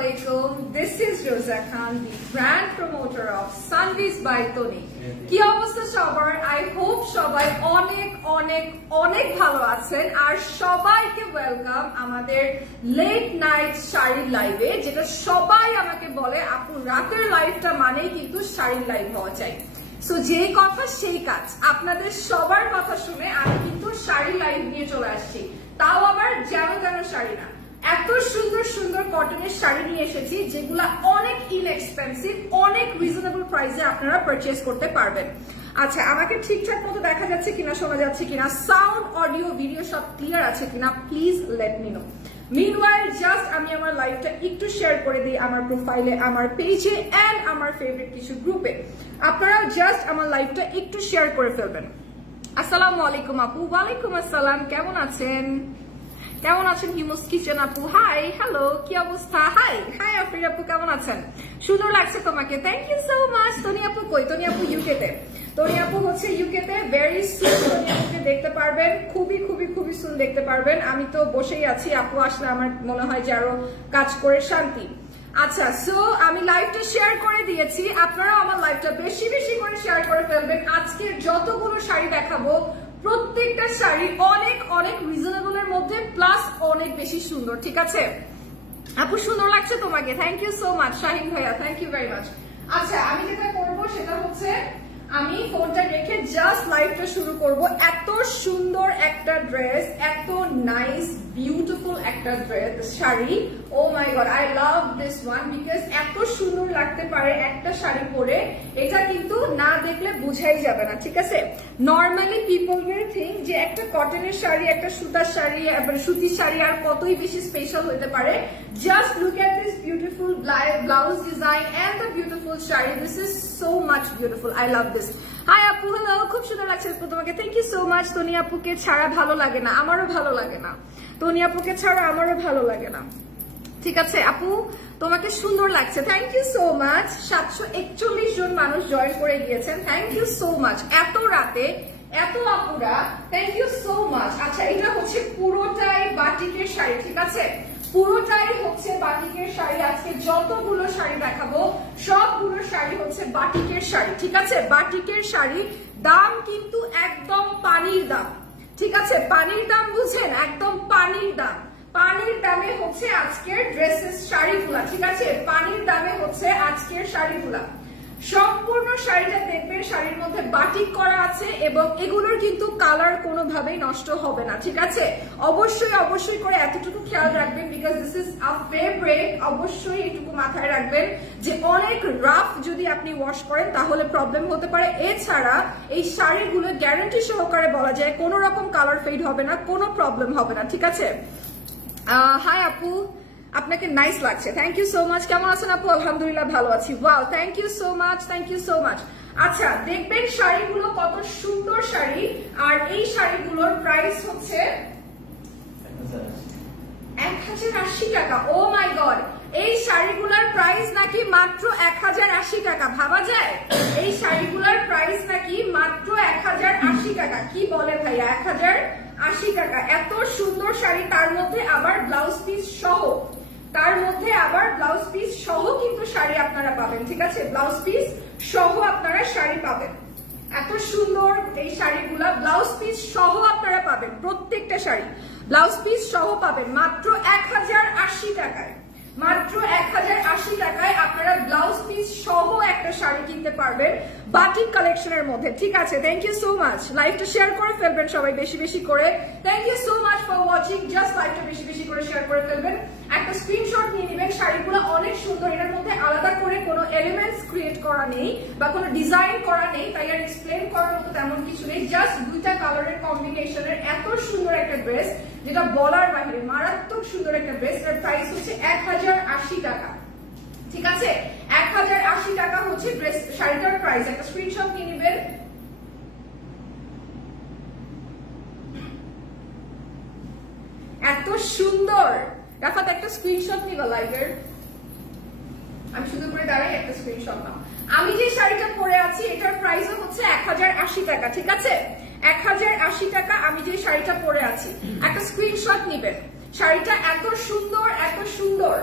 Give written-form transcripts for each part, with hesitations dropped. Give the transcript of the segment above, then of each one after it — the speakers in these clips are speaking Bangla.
Assalamualaikum. This is Rosa Khan, the brand promoter of Sunbees by Tony. কি অবস্থা সবার? I hope সবাই অনেক অনেক অনেক ভালো আছেন আর সবাইকে ওয়েলকাম আমাদের লেট নাইট শাড়ির লাইভে, যেটা সবাই আমাকে বলে আপু রাতের লাইভটা মানেই কিন্তু শাড়ির লাইভ হওয়া চাই। সো যেই কথা সেই কাজ, আপনাদের সবার কথা শুনে আমি কিন্তু শাড়ি লাইভ নিয়ে চলে আসছি, তাও আবার যেন তেন শাড়ি না। এত সুন্দর সুন্দর কটনের শাড়ি নিয়ে এসেছি যেগুলা অনেক ইনএক্সপেন্সিভ, অনেক রিজনেবল প্রাইসে আপনারা পারচেজ করতে পারবেন। আচ্ছা, আমাকে ঠিকঠাক মতো দেখা যাচ্ছে কিনা, শোনা যাচ্ছে কিনা, সাউন্ড অডিও ভিডিও সব ক্লিয়ার আছে কিনা, please let me no. Meanwhile just আমি আমার লাইভটা একটু শেয়ার করে দিই আমার প্রোফাইলে, আমার পেজে এন্ড আমার ফেভারিট কিছু গ্রুপে। আপনারা জাস্ট আমার লাইভটা একটু শেয়ার করে ফেলবেন। আসসালামু আলাইকুম আপু। ওয়ালাইকুম আসসালাম, কেমন আছেন? কেমন আছেন হিমুস কিচেন আপু? হাই, হ্যালো, কি অবস্থা? হাই হাই আফরিন আপু, কেমন আছেন? সুন্দর লাগছে তোমাকে, thank you so much. Toni আপু কই? তনি আপু ইউকে তে। তনি আপু হচ্ছে ইউকে তে, ভেরি সুন তনি আপুকে দেখতে পারবেন, খুবই খুবই খুবই সুন দেখতে পারবেন। আমি তো বসেই আছি, আপু আসলে আমার মনে হয় যে আরো কাজ করে শান্তি। আচ্ছা, সো আমি লাইভটা শেয়ার করে দিয়েছি, আপনারা আমার লাইভটা বেশি বেশি করে শেয়ার করে ফেলবেন। আজকের যতগুলো শাড়ি দেখাবো প্রত্যেকটা শাড়ি অনেক অনেক রিজনেবল এর মধ্যে, প্লাস অনেক বেশি সুন্দর। ঠিক আছে আপু, সুন্দর লাগছে তোমাকে, thank you so much. Shahin ভাইয়া, থ্যাংক ইউ ভেরি মাচ। আচ্ছা, আমি যেটা করবো সেটা হচ্ছে আমি ফোনটা রেখে জাস্ট লাইভটা শুরু করব। এত সুন্দর একটা ড্রেস, এত নাইস বিউটিফুল একটা dress sari, oh my god, I love this one because এত সুন্দর লাগতে পারে একটা শাড়ি পরে, এটা কিন্তু না দেখলে বুঝাই যাবে না। ঠিক আছে, নর্মালি পিপল উইল থিঙ্ক যে একটা কটনের শাড়ি, একটা সুতার শাড়ি, সুতির শাড়ি আর কতই বেশি স্পেশাল হতে পারে। Just look at this beautiful blouse design and the beautiful sari, this is so much beautiful, I love this. Hi আপু, হ্যালো, খুব সুন্দর লাগছে তোমাকে, thank you so much. Toni আপুকে ছাড়া ভালো লাগে না, আমারও ভালো লাগে না। তনি আপুকে ছাড়া আমারও ভালো লাগে না। ঠিক আছে আপু, তোমাকে সুন্দর লাগছে, থ্যাংক ইউ সো মাচ। 741 জন মানুষ জয়েন করে গিয়েছেন, থ্যাংক ইউ সো মাচ। এত রাতে এত আপুরা, থ্যাংক ইউ সো মাচ। আচ্ছা, এটা হচ্ছে পুরোটাই বাটিকের শাড়ি। ঠিক আছে, পুরোটাই হচ্ছে বাটিকের শাড়ি। আজকে যতগুলো শাড়ি দেখাবো সবগুলো শাড়ি হচ্ছে বাটিকের শাড়ি। ঠিক আছে, বাটিকের শাড়ি, দাম কিন্তু একদম পানির দাম। ঠিক আছে, পানির দাম বুঝেন, একদম পানির দাম। পানির দামে হচ্ছে আজকের ড্রেসেস শাড়িগুলা। ঠিক আছে, পানির দামে হচ্ছে আজকের শাড়িগুলা। সম্পূর্ণ শাড়িটা দেখবেন, শাড়ির মধ্যে বাটিক করা আছে এবং এগুলোর কিন্তু কালার কোনোভাবেই নষ্ট হবে না। ঠিক আছে, অবশ্যই অবশ্যই করে এতটুকু খেয়াল রাখবেন because this is a favourite. অবশ্যই এটুকু মাথায় রাখবেন যে অনেক রাফ যদি আপনি ওয়াশ করেন তাহলে প্রবলেম হতে পারে। এছাড়া এই শাড়িগুলো গ্যারান্টি সহকারে বলা যায় কোনো রকম কালার ফেড হবে না, কোনো প্রবলেম হবে না। ঠিক আছে, হাই আপু, আপনাকে নাইস লাগছে, থ্যাংক ইউ সো মাচ। কেমন আছেন আপু? আলহামদুলিল্লাহ ভালো আছি। Wow, thank you so much, thank you so much. আচ্ছা, দেখবেন শাড়িগুলো কত সুন্দর শাড়ি, আর এই শাড়িগুলোর প্রাইস হচ্ছে 1080 টাকা। ও মাই গড, এই শাড়িগুলোর প্রাইস নাকি মাত্র 1080 টাকা। ভাবা যায়, এই শাড়িগুলোর প্রাইস নাকি মাত্র 1080 টাকা। কি বলে ভাইয়া, 1080 টাকা। এত সুন্দর শাড়ি, তার মধ্যে আবার ব্লাউজ পিস সহ, তার মধ্যে আবার ব্লাউজ পিস সহ কিন্তু শাড়ি আপনারা পাবেন। ঠিক আছে, ব্লাউজ পিস সহ আপনারা শাড়ি পাবেন। এত সুন্দর এই শাড়িগুলা ব্লাউজ পিস সহ আপনারা পাবেন, প্রত্যেকটা শাড়ি ব্লাউজ পিস সহ পাবেন মাত্র 1080 টাকায়। মাত্র 1080 টাকায় আপনারা ব্লাউজ পিস সহ একটা শাড়ি কিনতে পারবেন বাটিক কালেকশনের মধ্যে। ঠিক আছে, থ্যাংক ইউ সো মাচ। লাইভটা শেয়ার করে ফেলবেন সবাই বেশি বেশি করে, thank you so much for watching. Just লাইভটা বেশি বেশি করে শেয়ার করে ফেলবেন, একটা স্ক্রিনশট নিয়ে নেবেন। শাড়িগুলো অনেক সুন্দর, এটার মধ্যে আলাদা করে কোনো এলিমেন্টস ক্রিয়েট করা নেই বা কোনো ডিজাইন করা নেই, তাই আর এক্সপ্লেন করার মতো তেমন কিছু নেই। জাস্ট দুইটা কালারের কম্বিনেশনের এত সুন্দর একটা ড্রেস, যেটা বলার বাইরে, মারাত্মক সুন্দর একটা ড্রেস। এর প্রাইস হচ্ছে 1080 টাকা। ঠিক আছে, 1080 টাকা হচ্ছে ড্রেস শাড়িটার প্রাইস। একটা স্ক্রিনশট নিয়ে নেবেন। এত সুন্দর, রাফাত একটা স্ক্রিনশট নিবা লাইভের, আমি শুধু করে দাঁড়াই, একটা স্ক্রিনশট নাও। আমি যে শাড়িটা পরে আছি এটার প্রাইসও হচ্ছে 1080 টাকা। ঠিক আছে, 1080 টাকা আমি যে শাড়িটা পরে আছি, একটা স্ক্রিনশট নিবেন। শাড়িটা এত সুন্দর, এত সুন্দর,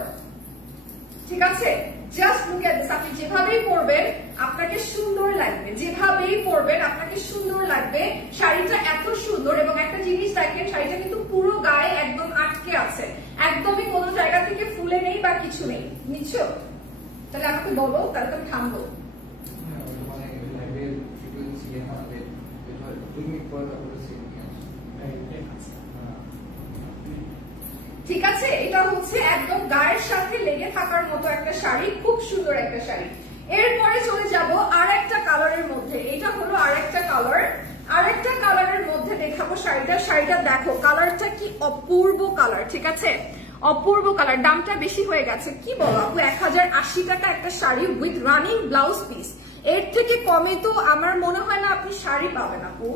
ঠিক আছে, জাস্ট লুক এট দিস। আপনি যেভাবেই পরবেন আপনাকে সুন্দর লাগবে, যেভাবেই পরবেন আপনাকে সুন্দর লাগবে। শাড়িটা এত সুন্দর, এবং একটা জিনিস দেখেন, শাড়িটা কিন্তু পুরো গায়ে একদম আটকে আছে, একদমই কোনো জায়গা থেকে ফুলে নেই বা কিছু নেই। নিচ্ছো? তাহলে আমাকে বলো, তাহলে তো থামবো। ঠিক আছে, এটা হচ্ছে একদম গায়ের সাথে লেগে থাকার মতো একটা শাড়ি, খুব সুন্দর একটা শাড়ি। এরপরে চলে যাব আর একটা কালারের মধ্যে। এটা হলো আরেকটা কালার, আরেকটা কালারের মধ্যে দেখাবো শাড়িটা। শাড়িটা দেখো, কালারটা কি অপূর্ব কালার, ঠিক আছে, অপূর্ব কালার। দামটা বেশি হয়ে গেছে, কি বলো আপু? 1080 টাকা একটা sari with running blouse piece. এর থেকে কমে তো আমার মনে হয় না আপনি শাড়ি পাবেন আপু,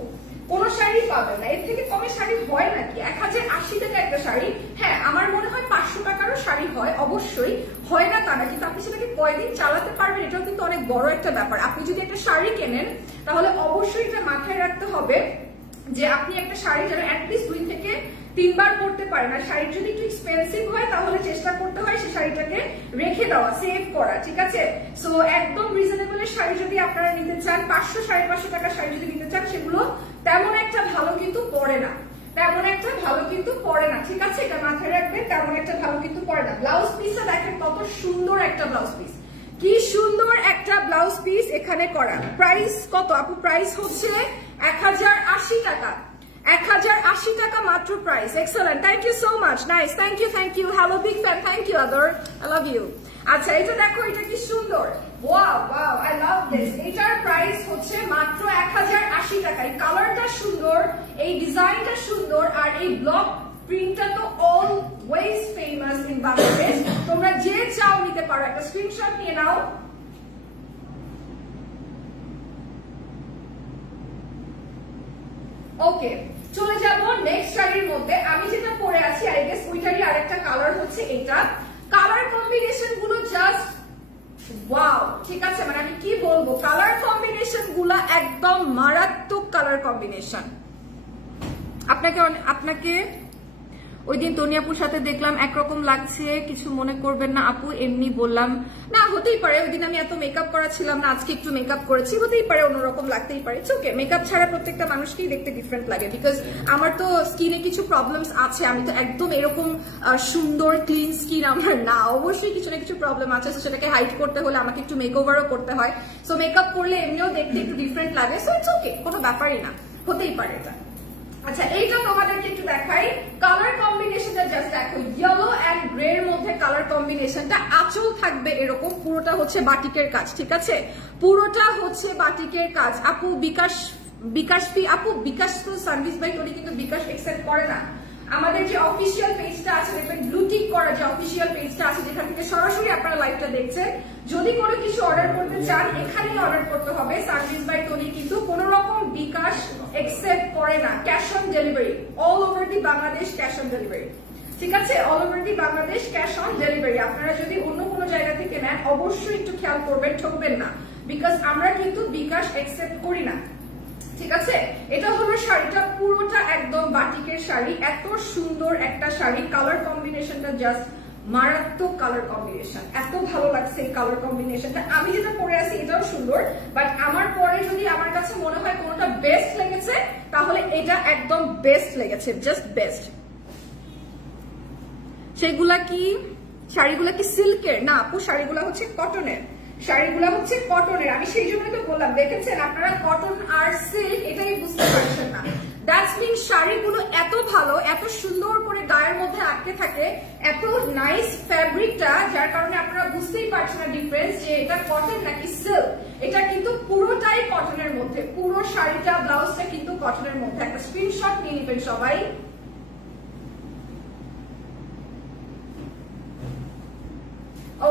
কোন শাড়ি পাবেন না। এর থেকে কমে শাড়ি হয় নাকি? 1080 টাকা একটা শাড়ি। হ্যাঁ, আমার মনে হয় 500 টাকারও শাড়ি হয়, অবশ্যই হয় না তা না, কিন্তু আপনি সেটাকে কয়দিন চালাতে পারবেন এটাও কিন্তু অনেক বড় একটা ব্যাপার। আপনি যদি একটা শাড়ি কেনেন তাহলে অবশ্যই এটা মাথায় রাখতে হবে যে আপনি একটা শাড়ি যেন অ্যাটলিস্ট 2 থেকে 3 বার পরতে পারেন। আর শাড়ি যদি একটু এক্সপেন্সিভ হয় তাহলে চেষ্টা করতে হয় সেই শাড়িটাকে রেখে দেওয়া, সেভ করা, ঠিক আছে। সো একদম রিজনেবলের শাড়ি যদি আপনারা নিতে চান, 500 550 টাকার শাড়ি যদি নিতে চান, সেগুলো তেমন একটা ভালো কিন্তু পড়ে না, তেমন একটা ভালো কিন্তু পড়ে না, ঠিক আছে, এটা মাথায় রাখবেন, তেমন একটা ভালো কিন্তু পড়ে না। ব্লাউজ পিসটা দেখেন কত সুন্দর একটা ব্লাউজ পিস, কি সুন্দর একটা ব্লাউজ পিস এখানে করা। প্রাইস কত আপু? প্রাইস হচ্ছে 1080 টাকা, 1080 টাকা মাত্র price. Excellent, thank you so much, nice, thank you, thank you, hello big fan, thank you আদর, আই লাভ ইউ। আচ্ছা, এটা দেখো, এটা কি সুন্দর, wow wow, I love this. এটার প্রাইস হচ্ছে মাত্র 1080 টাকা। এই কালারটা সুন্দর, এই ডিজাইনটা সুন্দর, আর এই ব্লক প্রিন্টটা তো অলওয়েজ ফেমাস ইন বাংলাদেশ। তোমরা যে চাও নিতে পারো, একটা স্ক্রিনশট নিয়ে নাও। ওকে, চলে যাব নেক্সট শাড়ির মধ্যে। আমি যেটা পরে আছি, আই গেস ওইটারই আরেকটা কালার হচ্ছে এটা। কালার কম্বিনেশন গুলো জাস্ট ওয়াও, ঠিক আছে, মানে আমি কি বলবো, কালার কম্বিনেশন গুলা একদম মারাত্মক কালার কম্বিনেশন। আপনাকে ওই দিন তনিয়াপুর সাথে দেখলাম, একরকম লাগছে, কিছু মনে করবেন না আপু, এমনি বললাম। না, হতেই পারে, ওই দিন আমি এত মেকআপ করা ছিলাম না, আজকে একটু মেকআপ করেছি, হতেই পারে, অন্যরকম লাগতেই পারে। ওকে, মেকআপ ছাড়া প্রত্যেকটা মানুষকেই দেখতে ডিফারেন্ট লাগে, বিকজ আমার তো স্কিনে কিছু প্রবলেমস আছে, আমি তো একদম এরকম সুন্দর ক্লিন স্কিন আমার না, অবশ্যই কিছু না কিছু প্রবলেম আছে, সেটাকে হাইড করতে হলে আমাকে একটু মেকওভারও করতে হয়। সো মেকআপ করলে এমনিও দেখতে একটু ডিফারেন্ট লাগে, সো ইটস ওকে, কোনো ব্যাপারই না, হতেই পারে এটা। আচ্ছা, এইটা তোমাদেরকে একটু দেখাই, কালার কম্বিনেশনটা জাস্ট দেখো, ইয়েলো এন্ড গ্রে এর মধ্যে কালার কম্বিনেশনটা। আঁচল থাকবে এরকম, পুরোটা হচ্ছে বাটিকের কাজ, ঠিক আছে, পুরোটা হচ্ছে বাটিকের কাজ। আপু বিকাশ ফি, আপু বিকাশ তো সার্ভিস বাই টোনি কিন্তু বিকাশ একসেপ্ট করে না। আমাদের যে অফিসিয়াল পেজটা আছে, দেখবেন ব্লু টিক করা যে অফিসিয়াল পেজটা আছে, যেখান থেকে সরাসরি আপনারা লাইভটা দেখছেন, যদি কোনো কিছু অর্ডার করতে চান এখানেই অর্ডার করতে হবে। সার্ভিস বাই টোনি কিন্তু কোনো রকম বিকাশ একসেপ্ট করে না। Cash on delivery, all over the Bangladesh cash on delivery, ঠিক আছে, all over the Bangladesh cash on delivery. আপনারা যদি অন্য কোনো জায়গা থেকে নেন অবশ্যই একটু খেয়াল করবেন, ঠকবেন না, বিকজ আমরা কিন্তু বিকাশ একসেপ্ট করি না, ঠিক আছে। এটা হলো শাড়িটা, পুরোটা একদম বাটিকের শাড়ি, এত সুন্দর একটা শাড়ি, কালার কম্বিনেশনটা জাস্ট মারাত্মক কালার কম্বিনেশন, এত ভালো লাগছে এই কালার কম্বিনেশনটা। আমি যেটা পরে আছি এটাও সুন্দর, বাট আমার পরে যদি আমার কাছে মনে হয় কোনটা বেস্ট লেগেছে তাহলে এটা একদম বেস্ট লেগেছে, জাস্ট বেস্ট। সেগুলা কি শাড়িগুলা কি সিল্কের? না আপু, শাড়িগুলা হচ্ছে কটনের, শাড়িগুলা হচ্ছে কটনের। আমি সেই জন্যই তো বললাম, দেখেছেন আপনারা, কটন আর সিল্ক এটাই বুঝতে পারছেন না। দ্যাটস মিন শাড়িগুলো এত ভালো, এত সুন্দর করে গায়ের মধ্যে আটকে থাকে, এত নাইস ফ্যাব্রিকটা, যার কারণে আপনারা বুঝতেই পারছেন না ডিফারেন্স যে এটা কটন নাকি সিল্ক। এটা কিন্তু পুরোটাই কটনের মধ্যে, পুরো শাড়িটা ব্লাউজটা কিন্তু কটনের মধ্যে। একটা স্ক্রিনশট নিয়ে নেবেন সবাই।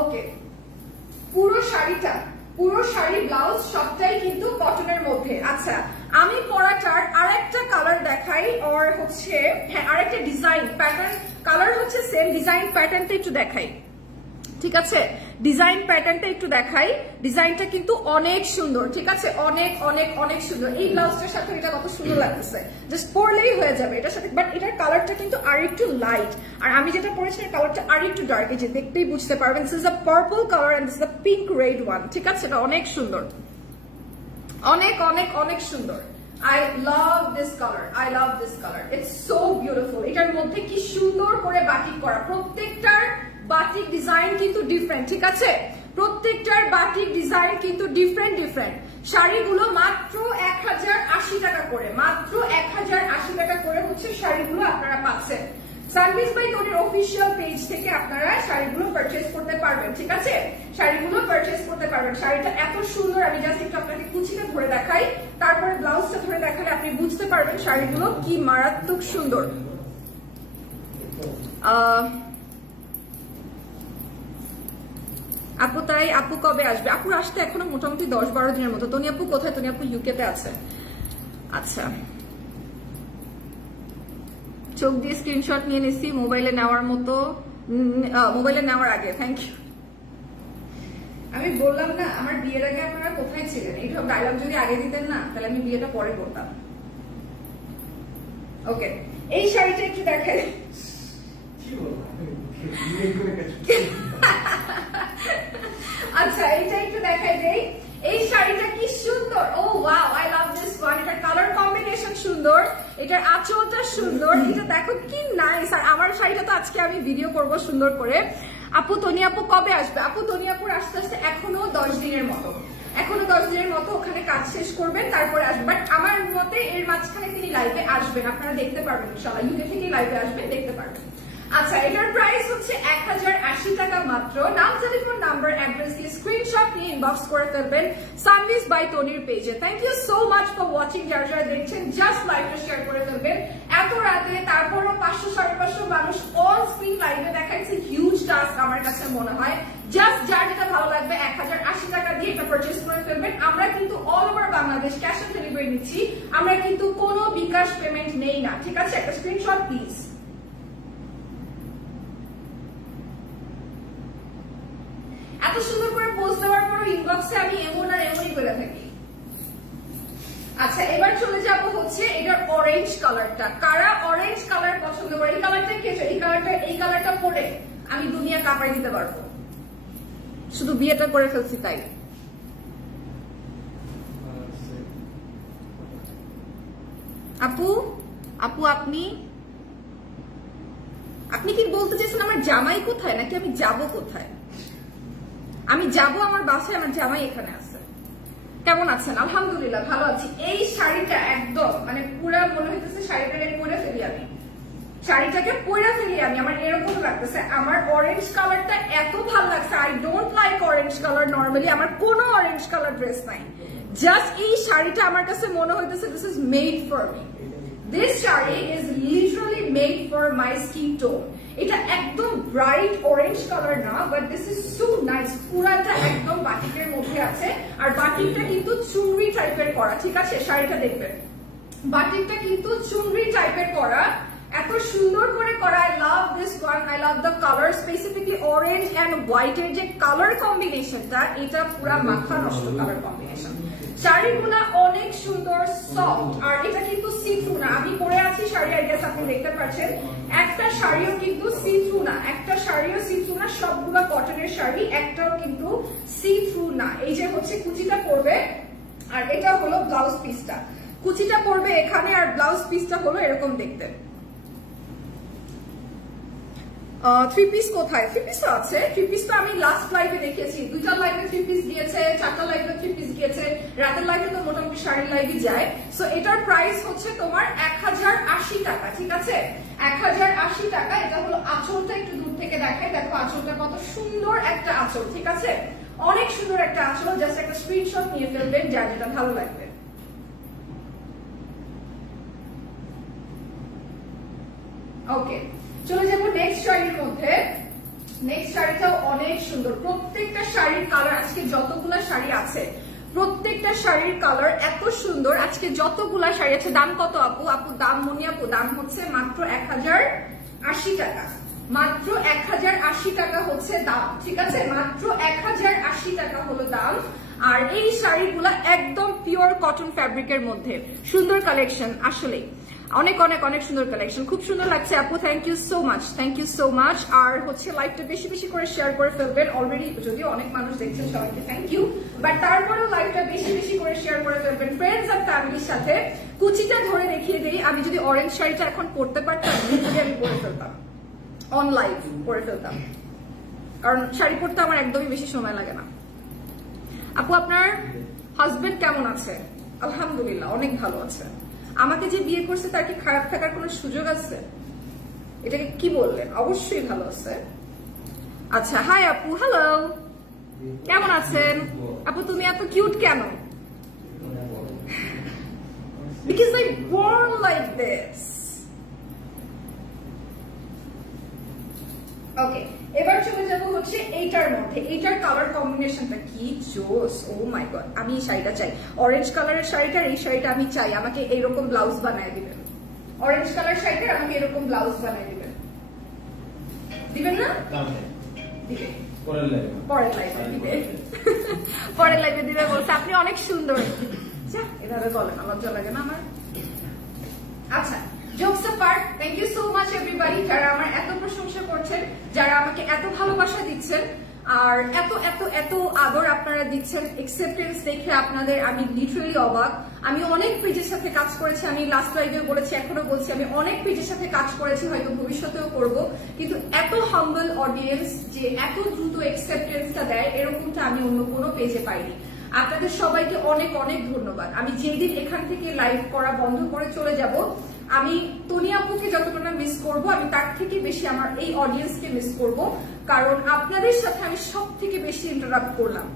ওকে, পুরো শাড়িটা, পুরো শাড়ি ব্লাউজ সবটাই কিন্তু কটনের মধ্যে। আচ্ছা, আমি পরাটার আরেকটা কালার দেখাই, আর হচ্ছে হ্যাঁ আরেকটা ডিজাইন প্যাটার্ন, কালার হচ্ছে সেম, ডিজাইন প্যাটার্নটা একটু দেখাই, ঠিক আছে। ডিজাইন প্যাটার্নটা একটু দেখাই, ডিজাইনটা কিন্তু অনেক সুন্দর, ঠিক আছে, অনেক অনেক অনেক সুন্দর। এই ব্লাউজটার সাথে এটা কত সুন্দর লাগতেছে, জাস্ট পরলেই হয়ে যাবে এটার সাথে। বাট এটার কালারটা কিন্তু আর একটু লাইট, আর আমি যেটা পরেছি এর কালারটা আর একটু ডার্ক, এই যে দেখতেই বুঝতে পারবেন। This is a purple colour and this is a pink red one, ঠিক আছে, এটা অনেক সুন্দর, অনেক অনেক অনেক সুন্দর। I love this color. I love this color. It's so beautiful. এটার মধ্যে কি সুন্দর করে বাটিক করা, প্রত্যেকটার বাটিক ডিজাইন কিন্তু ডিফারেন্ট, ঠিক আছে, প্রত্যেকটার বাটিক ডিজাইন কিন্তু ডিফারেন্ট ডিফারেন্ট। শাড়িগুলো মাত্র 1080 টাকা করে, মাত্র 1080 টাকা করে হচ্ছে শাড়িগুলো আপনারা পাচ্ছেন। সানভিজ বাই তনির অফিসিয়াল পেজ থেকে আপনারা শাড়িগুলো পারচেজ করতে পারবেন, ঠিক আছে, শাড়িগুলো পারচেজ করতে পারবেন। শাড়িটা এত সুন্দর, আমি জাস্ট একটু আপনাকে কুচিটা ধরে দেখাই, তারপরে ব্লাউজটা ধরে দেখালে আপনি বুঝতে পারবেন শাড়িগুলো কি মারাত্মক সুন্দর। আপু তাই, আপু কবে আসবে? আপুর আসতে এখনো মোটামুটি 10-12 দিনের মতো। তনি আপু কোথায়? তনি আপু ইউকে তে আছে। আচ্ছা, চোখ দিয়ে স্ক্রিনশট নিয়ে নিচ্ছি মোবাইলে নেওয়ার মতো, মোবাইলে নেওয়ার আগে। Thank you. আমি বললাম না আমার বিয়ের আগে আপনারা কোথায় ছিলেন, এইসব ডায়লগ যদি আগে দিতেন না তাহলে আমি বিয়েটা পরে করতাম। ওকে, এই শাড়িটা একটু দেখেন। আচ্ছা, এইটা একটু দেখাই দেই, এই শাড়িটা কি সুন্দর। Oh wow, I love this one. এটার কালার কম্বিনেশন সুন্দর, এটার আঁচলটা সুন্দর, এটা দেখো কি নাইস। আর আমার শাড়িটা তো আজকে আমি ভিডিও করব সুন্দর করে। আপু তনি আপু কবে আসবে? আপু তনি আপুর আস্তে আস্তে এখনো 10 দিনের মতো, এখনো 10 দিনের মতো ওখানে কাজ শেষ করবেন তারপরে আসবেন। বাট আমার মতে এর মাঝখানে তিনি লাইভে আসবেন, আপনারা দেখতে পারবেন ইনশাআল্লাহ, ইউকে থেকে লাইভে আসবেন, দেখতে পারবেন। আচ্ছা, এটার প্রাইস হচ্ছে 1080 টাকা মাত্র। নাম, টেলিফোন নাম্বার, অ্যাড্রেস দিয়ে স্ক্রিনশট নিয়ে ইনবক্স করে ফেলবেন সানভিজ বাই তনির পেজে। Thank you so much for watching. যারা যারা দেখছেন জাস্ট লাইভটা শেয়ার করে ফেলবেন। এত রাতে তারপরও 500-550 মানুষ অন স্ক্রিন লাইভে দেখাচ্ছে, হিউজ টাস্ক আমার কাছে মনে হয়। জাস্ট যার যেটা ভালো লাগবে 1080 টাকা দিয়ে এটা পারচেজ করে ফেলবেন। আমরা কিন্তু all over Bangladesh cash on delivery নিচ্ছি, আমরা কিন্তু কোনো বিকাশ পেমেন্ট নেই না, ঠিক আছে। একটা স্ক্রিনশট প্লিজ। এত সুন্দর করে পোস্ট দেওয়ার পর ইনবক্সে আমি এমন আর এমনই করে থাকি। আচ্ছা, এবার চলে যাব হচ্ছে এটার অরেঞ্জ কালারটা। কারা অরেঞ্জ কালার পছন্দ করে? এই কালারটা খেয়েছে, এই কালারটা পরে আমি দুনিয়া কাঁপাই দিতে পারবো, শুধু বিয়েটা করে ফেলছি তাই। আপু, আপু আপনি কি বলতে চাইছেন আমার জামাই কোথায়, নাকি আমি যাব কোথায়? আমি যাব আমার বাসায়, আমার জামাই এখানে আছে। কেমন আছেন? আলহামদুলিল্লাহ ভালো আছি। এই শাড়িটা একদম মানে পুরা মনে হইতেছে শাড়িটাকে পরে ফেলি আমি, শাড়িটাকে পরে ফেলি আমি, আমার এরকম লাগতেছে। আমার অরেঞ্জ কালারটা এত ভালো লাগছে। I don't like orange colour normally, আমার কোনো অরেঞ্জ কালার ড্রেস নাই, জাস্ট এই শাড়িটা আমার কাছে মনে হইতেছে this is made for me. This sari is literally made for my skin tone. এটা একদম ব্রাইট অরেঞ্জ কালার না, but this is so nice. পুরাটা একদম বাটিকের মধ্যে আছে, আর বাটিকটা কিন্তু চুনরি টাইপের করা, ঠিক আছে। শাড়িটা দেখবেন, বাটিকটা কিন্তু চুনরি টাইপের করা, এত সুন্দর করে করা। I love this one, I love the colour, specifically orange and হোয়াইটের যে কালার কম্বিনেশনটা, এটা পুরা মাথা নষ্ট কালার কম্বিনেশন। শাড়িগুলা অনেক সুন্দর, সফট, আর এটা কিন্তু সি থ্রু না। আমি পরে আছি শাড়ি, আই গেস আপনি দেখতে পাচ্ছেন, একটা শাড়িও কিন্তু সি থ্রু না, একটা শাড়িও সি থ্রু না, সবগুলা কটনের শাড়ি, একটাও কিন্তু সি থ্রু না। এই যে হচ্ছে কুচিটা পড়বে, আর এটা হলো ব্লাউজ পিসটা। কুচিটা পড়বে এখানে, আর ব্লাউজ পিসটা হলো এরকম দেখতে। 3 পিস কোথায়? 3 পিস তো আছে, 3 পিস তো আমি লাস্ট লাইভে দেখিয়েছি। 2টা লাইভে 3 পিস গিয়েছে, 4টা লাইভে 3 পিস গিয়েছে, রাতের লাইভে তো মোটামুটি শাড়ির লাইভই যায়। সো এটার প্রাইস হচ্ছে তোমার 1080 টাকা, ঠিক আছে, 1080 টাকা। এটা হলো আঁচলটা, একটু দূর থেকে দেখাই, দেখো আঁচলটা কত সুন্দর একটা আঁচল, ঠিক আছে, অনেক সুন্দর একটা আঁচল। জাস্ট একটা স্ক্রিনশট নিয়ে ফেলবেন যার যেটা ভালো লাগবে। ওকে, চলে যাবো নেক্সট শাড়ির মধ্যে। নেক্সট শাড়িটাও অনেক সুন্দর, প্রত্যেকটা শাড়ির কালার, আজকে যতগুলা শাড়ি আছে প্রত্যেকটা শাড়ির কালার এত সুন্দর। আজকে যতগুলা শাড়ি আছে। দাম কত আপু? আপু দাম, মনি আপু দাম হচ্ছে মাত্র 1080 টাকা, মাত্র 1080 টাকা হচ্ছে দাম, ঠিক আছে? মাত্র 1080 টাকা হলো দাম। আর এই শাড়িগুলা একদম পিওর কটন ফ্যাব্রিকের মধ্যে, সুন্দর কালেকশন, আসলে অনেক অনেক অনেক সুন্দর কালেকশন, খুব সুন্দর লাগছে আপু, thank you so much, thank you so much. আর হচ্ছে লাইভটা বেশি বেশি করে শেয়ার করে ফেলবেন, অলরেডি যদিও অনেক মানুষ দেখছেন, সবাইকে থ্যাংক ইউ, বাট তারপরেও লাইভটা বেশি বেশি করে শেয়ার করে ফেলবেন ফ্রেন্ডস আর ফ্যামিলির সাথে। কুচিটা ধরে দেখিয়ে দেই, আমি যদি অরেঞ্জ শাড়িটা এখন পরতে পারতাম আমি পরে ফেলতাম, অন লাইভ পরে ফেলতাম, কারণ শাড়ি পরতে আমার একদমই বেশি সময় লাগে না। আপু আপনার হাজবেন্ড কেমন আছে? আলহামদুলিল্লাহ অনেক ভালো আছে। আমাকে যে বিয়ে করছে তার কি খারাপ থাকার কোনো সুযোগ আছে? এটাকে কি বললেন? অবশ্যই ভালো আছে। আচ্ছা, হাই আপু, হ্যালো, কেমন আছেন? আপু তুমি এত কিউট কেন? Because I born like this. ওকে, এবার চলে যাবো হচ্ছে এইটার মধ্যে। এইটার কালার কম্বিনেশনটা কি জোস! ও মাই গড, আমি এই শাড়িটা চাই, অরেঞ্জ কালারের শাড়িটার এই শাড়িটা আমি চাই। আমাকে এইরকম ব্লাউজ বানায় দিবেন, অরেঞ্জ কালার শাড়িটার আমাকে এরকম ব্লাউজ বানায় দিবেন, দিবেন না? দিবেন, পরের লাইভে দিবে, পরের লাইভে দিবে বলছে। আপনি অনেক সুন্দর, যা এভাবে বলেন, আমার লজ্জা লাগে না আমার। আচ্ছা, jokes apart, thank you so much everybody, যারা আমার এত প্রশংসা করছেন, যারা আমাকে এত ভালোবাসা দিচ্ছেন, আর এত এত এত আদর আপনারা দিচ্ছেন, অ্যাকসেপ্টেন্স দেখে আপনাদের আমি লিটারালি অবাক। আমি অনেক পেজের সাথে কাজ করেছি, আমি লাস্ট লাইভেও বলেছি, এখনো বলছি, আমি অনেক পেজের সাথে কাজ করেছি, হয়তো ভবিষ্যতেও করব, কিন্তু এত হাম্বল অডিয়েন্স যে এত দ্রুত অ্যাকসেপ্টেন্সটা দেয়, এরকমটা আমি অন্য কোনো পেজে পাইনি। আপনাদের সবাইকে অনেক অনেক ধন্যবাদ। আমি যেদিন এখান থেকে লাইভ করা বন্ধ করে চলে যাব, আমি তনি আপুকে যতটা মিস করব, আমি তার থেকে বেশি আমার এই অডিয়েন্সকে মিস করব, কারণ আপনাদের সাথে আমি সব থেকে বেশি ইন্টারাক্ট করলাম।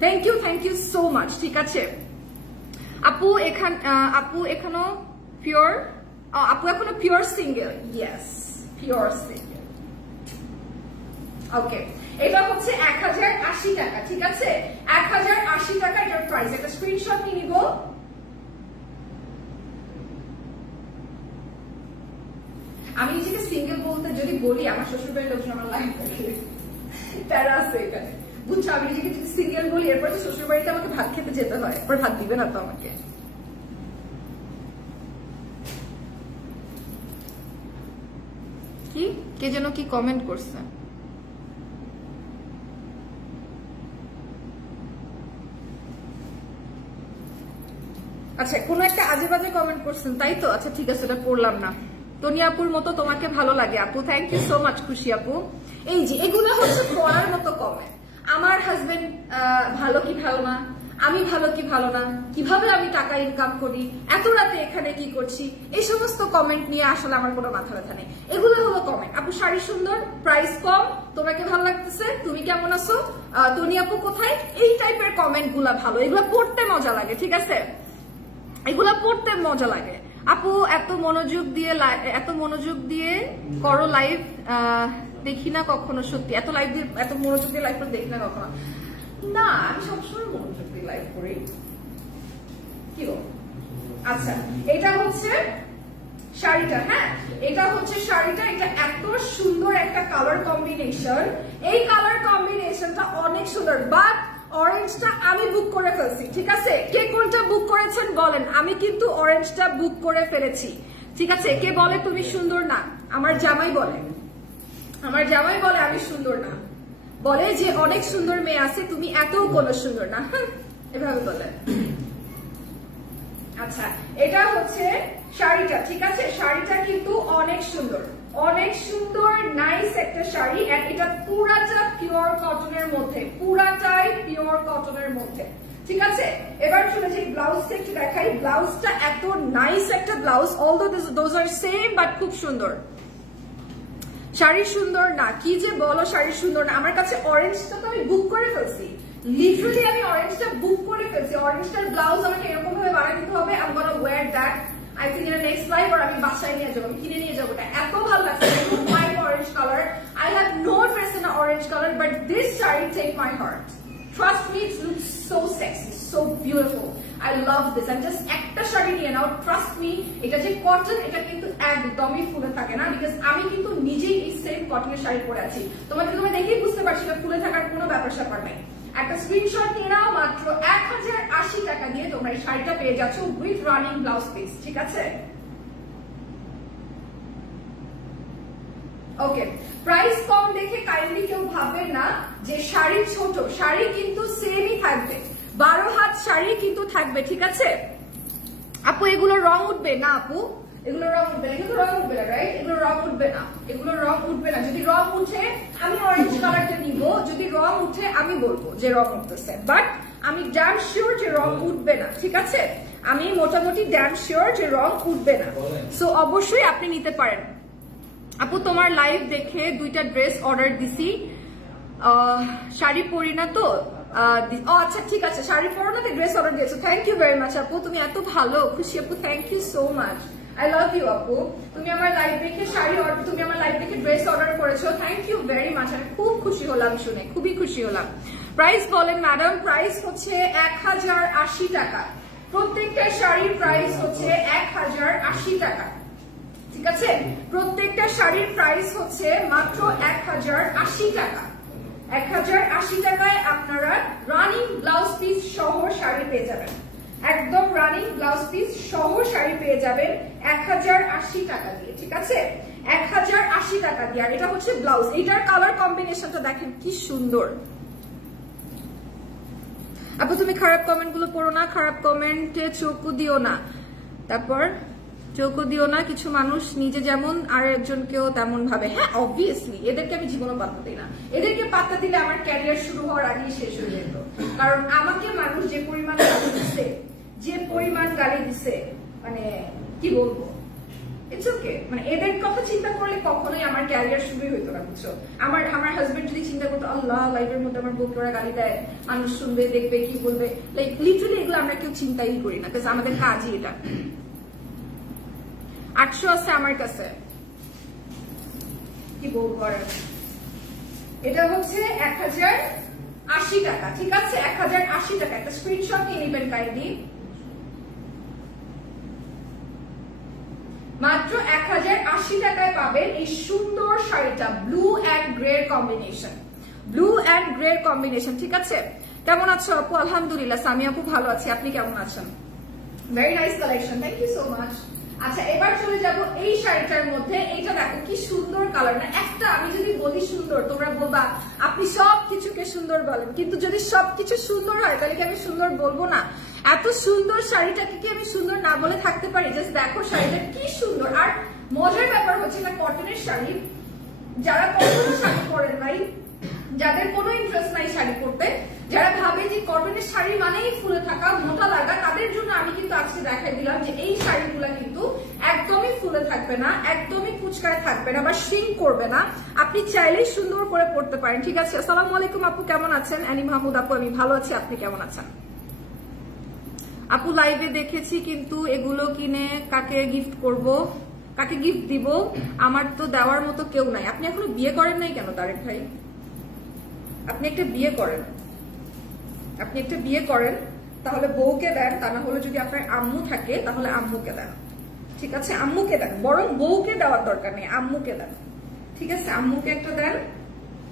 Thank you so much. ঠিক আছে আপু, আপু এখনো পিওর, আপু এখনো pure single, yes pure single. Okay, এটা হচ্ছে 1080 টাকা, ঠিক আছে? 1080 টাকা এটার প্রাইস। একটা স্ক্রিনশট নিয়ে নিব। আমি নিজেকে সিঙ্গেল বলতে যদি বলি, আমার শ্বশুর বাড়ির লোকজন আমার লাইফ থাকে, তারা আছে এখানে, বুঝছো? আমি নিজেকে যদি সিঙ্গেল বলি, এরপর তো শ্বশুর বাড়িতে আমাকে ভাত খেতে যেতে হয়, এরপর ভাত দিবে না তো আমাকে। কি কে যেন কি কমেন্ট করছে? আচ্ছা, কোন একটা আজে বাজে কমেন্ট করছেন, তাই তো? আচ্ছা ঠিক আছে, এটা পড়লাম না। তনি আপুর মতো তোমাকে ভালো লাগে আপু, থ্যাংক ইউ সো মাচ খুশি আপু। এই যে এগুলো হচ্ছে পড়ার মতো কমেন্ট। আমার হাজবেন্ড ভালো কি ভালো না, আমি ভালো কি ভালো না, কিভাবে আমি টাকা ইনকাম করি, এত রাতে এখানে কি করছি, এই সমস্ত কমেন্ট নিয়ে আসলে আমার কোনো মাথা ব্যথা নেই। এগুলো হলো কমেন্ট। আপু শাড়ি সুন্দর, প্রাইস কম, তোমাকে ভালো লাগতেছে, তুমি কেমন আছো, তনি আপু কোথায়, এই টাইপের কমেন্ট গুলা ভালো, এগুলো পড়তে মজা লাগে, ঠিক আছে? এগুলা পড়তে মজা লাগে। আপু এত মনোযোগ দিয়ে করো লাইভ, দেখি না কখনো, সত্যি এত লাইভ দিয়ে, এত মনোযোগ দিয়ে লাইভ করে দেখি না কখনো। না, আমি সবসময় মনোযোগ দিয়ে লাইভ করি। কি গো? আচ্ছা, এটা হচ্ছে শাড়িটা, হ্যাঁ এটা হচ্ছে শাড়িটা। এটা এত সুন্দর একটা কালার কম্বিনেশন, এই কালার কম্বিনেশনটা অনেক সুন্দর, বাট অরেঞ্জটা আমি বুক করে ফেলছি, ঠিক আছে? কে কোনটা বুক করেছেন বলেন, আমি কিন্তু অরেঞ্জটা বুক করে ফেলেছি, ঠিক আছে? কে বলে তুমি সুন্দর না? আমার জামাই বলে, আমার জামাই বলে আমি সুন্দর না, বলে যে অনেক সুন্দর মেয়ে আছে, তুমি এত কোনো সুন্দর না, এভাবে বলে। আচ্ছা, এটা হচ্ছে শাড়িটা, ঠিক আছে? শাড়িটা কিন্তু অনেক সুন্দর, অনেক সুন্দর, নাইস একটা শাড়ি। আর এটা পুরাটা পিওর কটনের মধ্যে, পুরাটাই পিওর কটনের মধ্যে, ঠিক আছে? এবার চলে যে ব্লাউজটা একটু দেখাই। ব্লাউজটা এত নাইস একটা blouse, although those are same, but খুব সুন্দর। শাড়ি সুন্দর না, কি যে বলো শাড়ি সুন্দর না? আমার কাছে অরেঞ্জটা তো আমি বুক করে ফেলছি, লিটারালি আমি অরেঞ্জটা বুক করে ফেলছি। অরেঞ্জটার ব্লাউজ আমাকে এরকম ভাবে বানিয়ে দিতে হবে। I'm gonna wear that I think in the next live, or আমি বাসায় নিয়ে যাবো, কিনে নিয়ে যাবো। এটা এত ভালো লাগছে, my orange color. I have no dress in an orange color, but this saree take my heart. Trust me, it looks so sexy, so beautiful. I love this. আমি জাস্ট একটা শাড়ি নিয়ে নাও, ট্রাস্ট মি, এটা যে কটন এটা কিন্তু একদমই ফুলে থাকে না, বিকজ আমি কিন্তু নিজেই এই সেম কটনের শাড়ি পরে আছি। তোমাকে দেখেই বুঝতে পারছি না ফুলে থাকার কোনো ব্যাপার স্যাপার নাই। একটা স্ক্রিনশট নিয়ে নাও, মাত্র 1080 টাকা দিয়ে তোমরা এই শাড়িটা পেয়ে যাচ্ছ উইথ রানিং ব্লাউজ পিস, ঠিক আছে? ওকে, প্রাইস কম দেখে কাইন্ডলি কেউ ভাববেন না যে শাড়ি ছোট, শাড়ি কিন্তু সেমই থাকবে, 12 হাত শাড়ি কিন্তু থাকবে, ঠিক আছে? আপু এগুলো রং উঠবে না? আপু এগুলো রং উঠবে না, কিন্তু রং উঠবে না, রাইট? এগুলো রং উঠবে না, এগুলো রং উঠবে না। যদি রং উঠে আমি অরেঞ্জ কালারটা নিব, যদি রং উঠে আমি বলবো যে রং উঠতেছে, বাট আমি ড্যাম শিওর যে রং উঠবে না, ঠিক আছে? আমি মোটামুটি ড্যাম শিওর যে রং উঠবে না। সো অবশ্যই আপনি নিতে পারেন। আপু তোমার লাইভ দেখে 2টা ড্রেস অর্ডার দিছি, শাড়ি পরি না তো। আচ্ছা ঠিক আছে, শাড়ি পরো না তো ড্রেস অর্ডার দিয়েছো, থ্যাংক ইউ ভেরি মাচ আপু, তুমি এত ভালো, খুশি আপু, thank you so much, I love you আপু। তুমি আমার লাইভ দেখে শাড়ি অর্ডার, তুমি আমার লাইভ দেখে ড্রেস অর্ডার করেছো, থ্যাংক ইউ ভেরি মাচ, আমি খুব খুশি হলাম শুনে, খুবই খুশি হলাম। প্রাইস বলেন ম্যাডাম? প্রাইস হচ্ছে 1080 টাকা, প্রত্যেকটা শাড়ির প্রাইস হচ্ছে 1080 টাকা, ঠিক আছে? প্রত্যেকটা শাড়ির প্রাইস হচ্ছে মাত্র 1080 টাকা। 1080 টাকায় আপনারা রানিং ব্লাউজ পিস সহ শাড়ি পেয়ে যাবেন, একদম রানিং ব্লাউজ পিস সহ শাড়ি পেয়ে যাবেন 1080 টাকা দিয়ে, ঠিক আছে? 1080 টাকা দিয়ে। আর এটা হচ্ছে ব্লাউজ, এটার কালার কম্বিনেশনটা দেখেন কি সুন্দর। আপু তুমি খারাপ কমেন্ট গুলো পড়ো না, খারাপ কমেন্টে চোখও দিও না, তারপর চোখও দিও না, কিছু মানুষ নিজে যেমন আর একজনকেও তেমন ভাবে। হ্যাঁ অবভিয়াসলি, এদেরকে আমি জীবনে পাত্তা দিই না, এদেরকে পাত্তা দিলে আমার ক্যারিয়ার শুরু হওয়ার আগেই শেষ হয়ে যেত। কারণ আমাকে মানুষ যে পরিমাণ গালি দিচ্ছে, যে পরিমাণ গালি দিচ্ছে, মানে কি বলবো, ইটস ওকে, মানে এদের কথা চিন্তা করলে কখনোই আমার ক্যারিয়ার শুরুই হইতো না, বুঝছো? আমার হাজবেন্ড যদি চিন্তা করতো আল্লাহ লাইফের মধ্যে আমার বউকে ওরা গালি দেয়, মানুষ শুনবে, দেখবে, কি বলবে, লাইক লিটারালি এগুলো আমরা কেউ চিন্তাই করি না, কারণ আমাদের কাজই এটা। 800 আছে আমার কাছে, কি বলবো আর। এটা হচ্ছে 1080 টাকা, ঠিক আছে? 1080 টাকা, একটা স্ক্রিনশট নিয়ে নেবেন কাইন্ডলি। মাত্র 1080 টাকায় পাবেন এই সুন্দর শাড়িটা, blue and grey combination, blue and grey combination, ঠিক আছে? কেমন আছো আপু? আলহামদুলিল্লাহ, সামি আপু ভালো আছি, আপনি কেমন আছেন? Very nice collection, thank you so much. আচ্ছা এবার চলে যাব এই শাড়িটার মধ্যে। এইটা দেখো কি সুন্দর কালার না, একটা আমি যদি বলি সুন্দর তোমরা বলবা আপনি সবকিছুকে সুন্দর বলেন, কিন্তু যদি সবকিছু সুন্দর হয় তাহলে কি আমি সুন্দর বলবো না? এত সুন্দর শাড়িটাকে কি আমি সুন্দর না বলে থাকতে পারি? জাস্ট দেখো শাড়িটা কি সুন্দর। আর মজার ব্যাপার হচ্ছে এটা কটনের শাড়ি, যারা কখনো শাড়ি পরেন নাই, যাদের কোনো ইন্টারেস্ট নাই শাড়ি পরতে, যারা ভাবে যে কটনের শাড়ি মানেই ফুলে থাকা, মোটা লাগা, তাদের জন্য আমি কিন্তু আজকে দেখাই দিলাম যে এই শাড়িগুলো কিন্তু একদমই ফুলে থাকবে না, একদমই কুচকায় থাকবে না বা শ্রিঙ্ক করবে না, আপনি চাইলেই সুন্দর করে পরতে পারেন, ঠিক আছে? আসসালামু আলাইকুম আপু, কেমন আছেন? অ্যানি মাহমুদ আপু আমি ভালো আছি, আপনি কেমন আছেন? আপু লাইভে দেখেছি, কিন্তু এগুলো কিনে কাকে গিফট করব, কাকে গিফট দিব? আমার তো দেওয়ার মতো কেউ নাই। আপনি এখনো বিয়ে করেন নাই কেন তারেক ভাই? আপনি একটা বিয়ে করেন, আপনি একটা বিয়ে করেন, তাহলে বউকে দেন, তা না হলে যদি আপনার আম্মু থাকে তাহলে আম্মুকে দেন, ঠিক আছে? আম্মুকে দেন, বরং বউকে দেওয়ার দরকার নেই, আম্মুকে দেন, ঠিক আছে? আম্মুকে একটা দেন,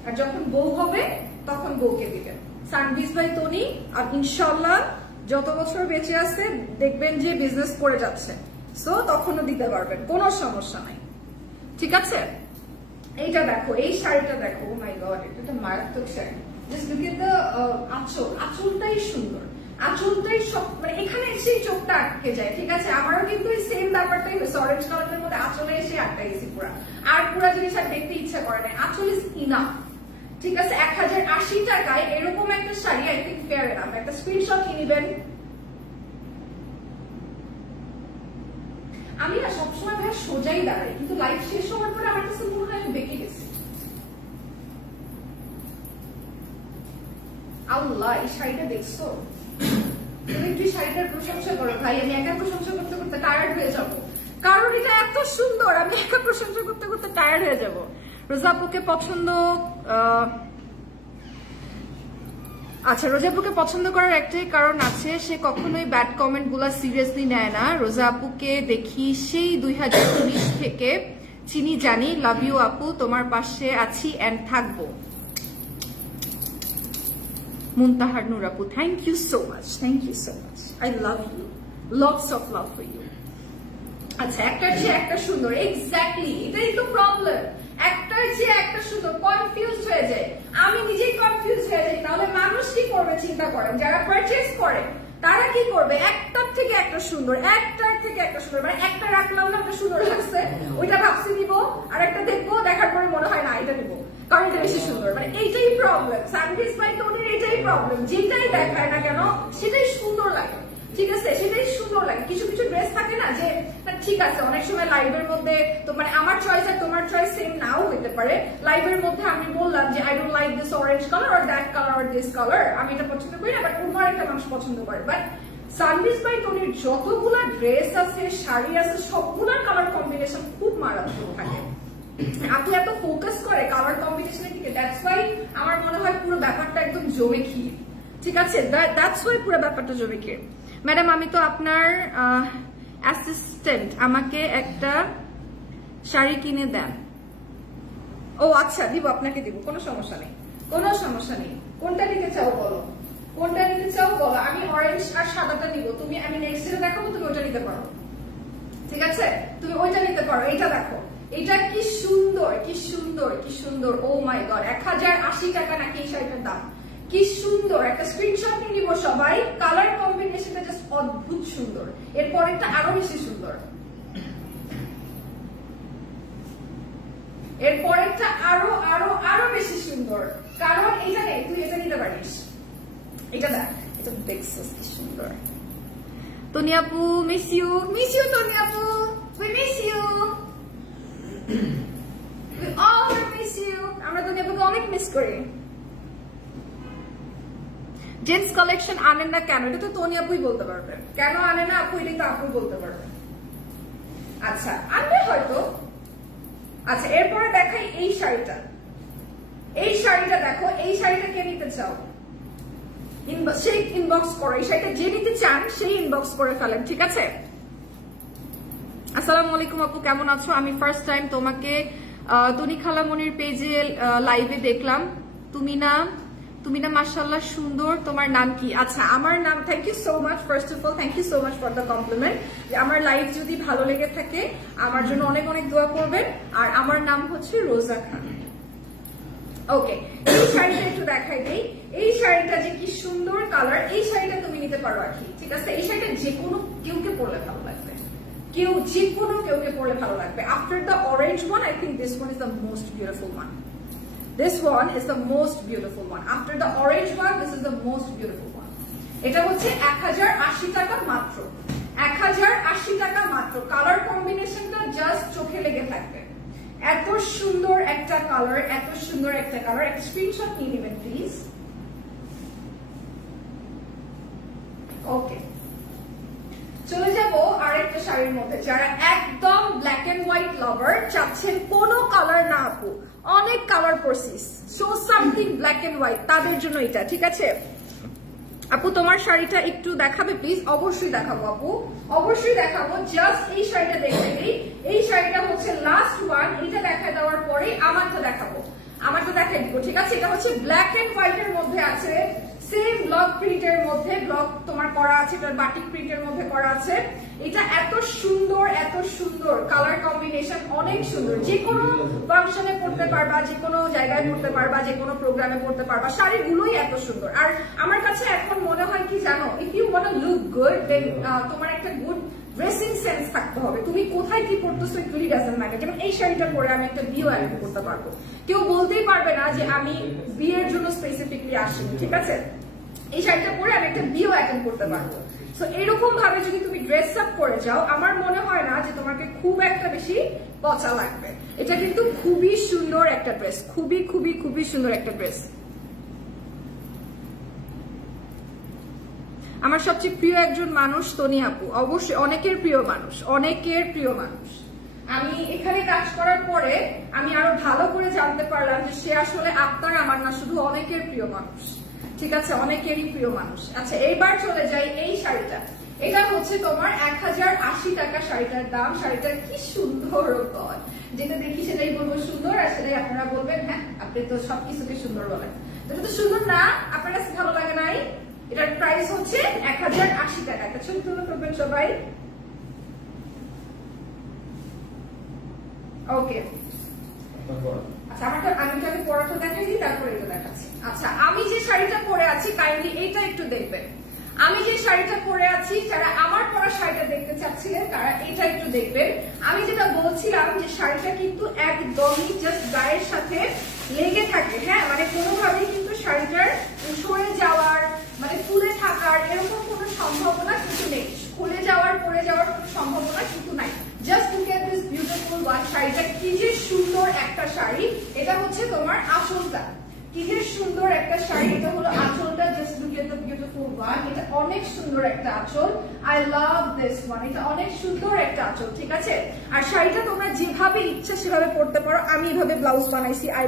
আর যখন বউ হবে তখন বউকে দিবেন। সানভিজ বাই তনি, আর ইনশাল্লাহ যত বছর বেঁচে আছে দেখবেন যে বিজনেস করে যাচ্ছে, সো তখনও দিতে পারবেন, কোনো সমস্যা নাই, ঠিক আছে? এইটা দেখো, এই শাড়িটা দেখো, ও মাই গড, এটা মারাত্মক sari. Just look at the আঁচল, আঁচলটাই সুন্দর, আঁচলটাই সব, মানে এখানে এসেই চোখটা আটকে যায়, ঠিক আছে? আমারও কিন্তু এই সেম ব্যাপারটাই হয়েছে, অরেঞ্জ কালারের মধ্যে আঁচলে এসে আটকে গেছি পুরা, আর পুরা জিনিস আর দেখতে ইচ্ছা করে না, আঁচল ইজ ইনাফ, ঠিক আছে? 1080 টাকায় এরকম একটা sari I think fair enough. একটা স্ক্রিনশট নিয়ে নেবেন। আমি না সবসময় ভাই সোজাই দাঁড়াই, কিন্তু লাইফ শেষ হওয়ার পরে আমার কাছে মনে হয় আমি বেঁকে গেছি। আল্লাহ, এই শাড়িটা দেখছো? তুমি একটু শাড়িটার প্রশংসা করো ভাই, আমি একা প্রশংসা করতে করতে টায়ার্ড হয়ে যাবো, কারণ এটা এত সুন্দর, আমি একা প্রশংসা করতে করতে টায়ার্ড হয়ে যাবো। রোজা আপুকে পছন্দ, আচ্ছা, রোজা আপুকে পছন্দ করার একটাই কারণ আছে, সে কখনোই ব্যাড কমেন্ট গুলা সিরিয়াসলি নেয় না। রোজা আপুকে দেখি সেই 2019 থেকে চিনি জানি। লাভ ইউ আপু, তোমার পাশে আছি এন্ড থাকবো। মুনতাহার নূর আপু, thank you so much, thank you so much, I love you, lots of love for you. আচ্ছা, একটার চেয়ে একটা সুন্দর, এক্স্যাক্টলি, এটাই তো প্রবলেম। একটার চেয়ে একটা সুন্দর, কনফিউজ হয়ে যায়, আমি নিজেই কনফিউজ হয়ে যাই। তাহলে মানুষ কি করবে চিন্তা করেন, যারা পারচেজ করে তারা কি করবে? একটার থেকে একটা সুন্দর, একটার থেকে একটা সুন্দর, মানে একটা রাখলাম না, একটা সুন্দর লাগছে, ওইটা ভাবছি নিবো, আর একটা দেখবো, দেখার পরে মনে হয় না এটা নিবো, কারণ এটা বেশি সুন্দর। মানে এইটাই প্রবলেম, সানভিস বাই তোনির এইটাই প্রবলেম, যেটাই দেখায় না কেন সেটাই সুন্দর লাগে, ঠিক আছে, সেটাই সুন্দর লাগে। কিছু কিছু ড্রেস থাকে না যে ঠিক আছে, অনেক সময় লাইভের মধ্যে তো মানে আমার চয়েস আর তোমার চয়েস সেম নাও হতে পারে। লাইভের মধ্যে আমি বললাম যে I don't like this orange colour or that colour or this colour, আমি এটা পছন্দ করি না, বাট অন্য একটা মানুষ পছন্দ করে। বাট সানভিস বাই তোনির যতগুলা ড্রেস আছে, শাড়ি আছে, সবগুলার কালার কম্বিনেশন খুব মারাত্মক থাকে। আপনি এত ফোকাস করে কালার কম্বিনেশনের দিকে, দ্যাটস ওয়াই আমার মনে হয় পুরো ব্যাপারটা একদম জমে খেয়ে, ঠিক আছে, দ্যাটস ওয়াই পুরো ব্যাপারটা জমে খেয়ে। ম্যাডাম, আমি তো আপনার অ্যাসিস্ট্যান্ট, আমাকে একটা শাড়ি কিনে দেন। ও আচ্ছা, দিব, আপনাকে দিব, কোনো সমস্যা নেই, কোনো সমস্যা নেই। কোনটা নিতে চাও বলো, কোনটা নিতে চাও বলো। আমি অরেঞ্জ আর সাদাটা নিব, তুমি আমি নেক্সট ডে দেখাবো, তুমি ওইটা নিতে পারো, ঠিক আছে, তুমি ওইটা নিতে পারো। এইটা দেখো, এটা কি সুন্দর, কি সুন্দর, কি সুন্দর, ও মাই গড, 1080 টাকা নাকি এই শাড়িটার দাম, কি সুন্দর। একটা স্ক্রিনশট নিয়ে নিব সবাই, কালার কম্বিনেশনটা জাস্ট অদ্ভুত সুন্দর। এরপর একটা আরো বেশি সুন্দর, এরপর একটা আরো আরো আরো বেশি সুন্দর, কারণ এটা নেই, তুই এটা নিতে পারিস। এটা দেখ, এটা দেখছিস কি সুন্দর। তনি আপু, miss you, miss you Toni আপু, we miss you, we all miss you, আমরা তনি আপুকে অনেক মিস করি। জেন্টস কালেকশন আনেন না কেন, এটা তো তনি আপুই বলতে পারবে, কেন আনে না আপু, এটাই তো আপু বলতে পারবে। আচ্ছা, আনবে হয়তো। আচ্ছা, এরপরে দেখাই এই শাড়িটা, এই শাড়িটা দেখো, এই শাড়িটা কে নিতে চাও সেই ইনবক্স করো, এই শাড়িটা যে নিতে চান সেই ইনবক্স করে ফেলেন, ঠিক আছে। আসসালামু আলাইকুম আপু, কেমন আছো? আমি ফার্স্ট টাইম তোমাকে তনি খালামনির পেজে লাইভে দেখলাম। তুমি না মাশাআল্লাহ সুন্দর, তোমার নাম কি? আচ্ছা, আমার নাম, thank you so much, first of all thank you so much for the compliment. আমার লাইভ যদি ভালো লেগে থাকে আমার জন্য অনেক অনেক দোয়া করবেন। আর আমার নাম হচ্ছে রোজা খান। ওকে, এই শাড়িটা একটু দেখাই দিই, এই শাড়িটা যে কি সুন্দর কালার, এই শাড়িটা তুমি নিতে পারো আর কি, ঠিক আছে। এই শাড়িটা যে কোনো কেউকে পরলে ভালো লাগবে, কেউ যে কোনো কেউকে পরলে ভালো লাগবে। After the orange one, I think this one is the most beautiful one. This one is the most beautiful one. After the orange one, this is the most beautiful one. এটা হচ্ছে 1080 টাকা মাত্র, 1080 টাকা মাত্র। কালার কম্বিনেশনটা জাস্ট চোখে লেগে থাকবে, এত সুন্দর একটা কালার, এত সুন্দর একটা কালার। একটা স্ক্রিনশট নিয়ে নেবেন প্লিজ। ওকে, চলে যাব আরেকটা শাড়ির মধ্যে। যারা একদম ব্ল্যাক এন্ড হোয়াইট লাভার, চাচ্ছেন কোনো কালার না আপু, অনেক কালার পরছিস, so something black and white, তাদের জন্য এটা, ঠিক আছে। আপু তোমার শাড়িটা একটু দেখাবে প্লিজ? অবশ্যই দেখাবো আপু, অবশ্যই দেখাবো। জাস্ট এই শাড়িটা দেখে দিই, এই শাড়িটা হচ্ছে লাস্ট ওয়ান। এটা দেখা দেওয়ার পরে আমারটা দেখাবো, আমারটা দেখাই দিব, ঠিক আছে। এটা হচ্ছে ব্ল্যাক এন্ড হোয়াইট এর মধ্যে আছে, সেম ব্লক প্রিন্টের মধ্যে, ব্লক তোমার করা আছে, এটা বাটিক প্রিন্টের মধ্যে করা আছে। এটা এত সুন্দর, এত সুন্দর কালার কম্বিনেশন, অনেক সুন্দর। যে কোনো ফাংশনে পড়তে পারবা, যে কোনো জায়গায় পড়তে পারবা, যে কোনো প্রোগ্রামে পড়তে পারবা, শাড়িগুলোই এত সুন্দর। আর আমার কাছে এখন মনে হয় কি জানো, if you want to look good, then তোমার একটা গুড ড্রেসিং সেন্স থাকতে হবে। তুমি কোথায় কি পড়তেছো ইট রিয়েলি ডাজন্ট ম্যাটার। যেমন এই শাড়িটা পরে আমি একটা বিয়েও অ্যাটেন্ড করতে পারবো, কেউ বলতেই পারবে না যে আমি বিয়ের জন্য স্পেসিফিকলি আসিনি, ঠিক আছে। এই শাড়িটা পরে আমি একটা বিয়েও অ্যাটেন্ড করতে পারবো। সো এরকম ভাবে যদি তুমি ড্রেস আপ করে যাও, আমার মনে হয় না যে তোমাকে খুব একটা বেশি পচা লাগবে। এটা কিন্তু খুবই সুন্দর একটা ড্রেস, খুবই খুবই খুবই সুন্দর একটা ড্রেস। আমার সবচেয়ে প্রিয় একজন মানুষ তনি আপু, অবশ্যই অনেকের প্রিয় মানুষ, অনেকের প্রিয় মানুষ। আমি এখানে কাজ করার পরে আমি আরো ভালো করে জানতে পারলাম যে সে আসলে আপনার আমার না, শুধু অনেকের প্রিয় মানুষ, ঠিক আছে, অনেকেরই প্রিয় মানুষ। আচ্ছা এইবার চলে যাই এই শাড়িটা, এটা হচ্ছে তোমার 1080 টাকা শাড়িটার দাম। শাড়িটা কি সুন্দর, যেটা দেখি সেটাই বলবো সুন্দর, আর সেটাই আপনারা বলবেন হ্যাঁ আপনি তো সবকিছুকে সুন্দর বলেন, এটা তো সুন্দর না, আপনার কাছে ভালো লাগে নাই। এটার প্রাইস হচ্ছে 1080 টাকা। একটা ছবি তুলে ফেলবেন সবাই। ওকে, আচ্ছা আমি পরাটা দেখাই দিই, তারপরে এটা দেখাচ্ছি। আচ্ছা আমি যে শাড়িটা পরে আছি কাইন্ডলি এইটা একটু দেখবেন। আমি যে শাড়িটা পরে আছি, যারা আমার পরা শাড়িটা দেখতে চাচ্ছিলেন তারা এটা একটু দেখবেন। আমি যেটা বলছিলাম যে শাড়িটা কিন্তু একদমই জাস্ট গায়ের সাথে লেগে থাকে, হ্যাঁ মানে কোনোভাবেই কিন্তু শাড়িটার সরে যাওয়ার মানে ফুলে থাকার এরকম কোনো সম্ভাবনা কিন্তু নেই, খুলে যাওয়ার পরে যাওয়ার কোনো সম্ভাবনা কিন্তু নাই। Just look at this beautiful one. শাড়িটা কি যে সুন্দর একটা শাড়ি, এটা হচ্ছে তোমার আঁচলটা, কি যে সুন্দর একটা শাড়ি, এটা হলো আঁচলটা। Just look at the beautiful one, এটা অনেক সুন্দর একটা আঁচল। আই লাভ দিস ওয়ান, এটা অনেক সুন্দর একটা আঁচল, ঠিক আছে। আর শাড়িটা তোমরা যেভাবে ইচ্ছা সেভাবে পরতে পারো। আমি এভাবে ব্লাউজ বানাইছি, I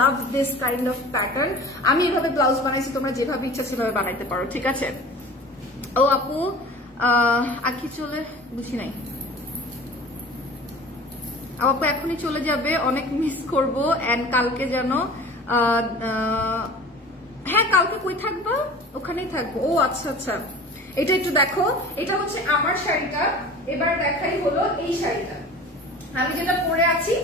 love this kind of pattern. আমি এভাবে ব্লাউজ বানাইছি, তোমরা যেভাবে ইচ্ছা সেভাবে বানাইতে পারো, ঠিক আছে। ও আপু আখি চলে বুঝি নাই, আপু এখনই চলে যাবে, অনেক মিস করবো। এন্ড কালকে যেন হ্যাঁ কালকে কই থাকবো, ওখানেই থাকবো। ও আচ্ছা আচ্ছা, এটা একটু দেখো, এটা হচ্ছে আমার শাড়িটা। এবার দেখাই হলো এই শাড়িটা, আমি যেটা পরে আছি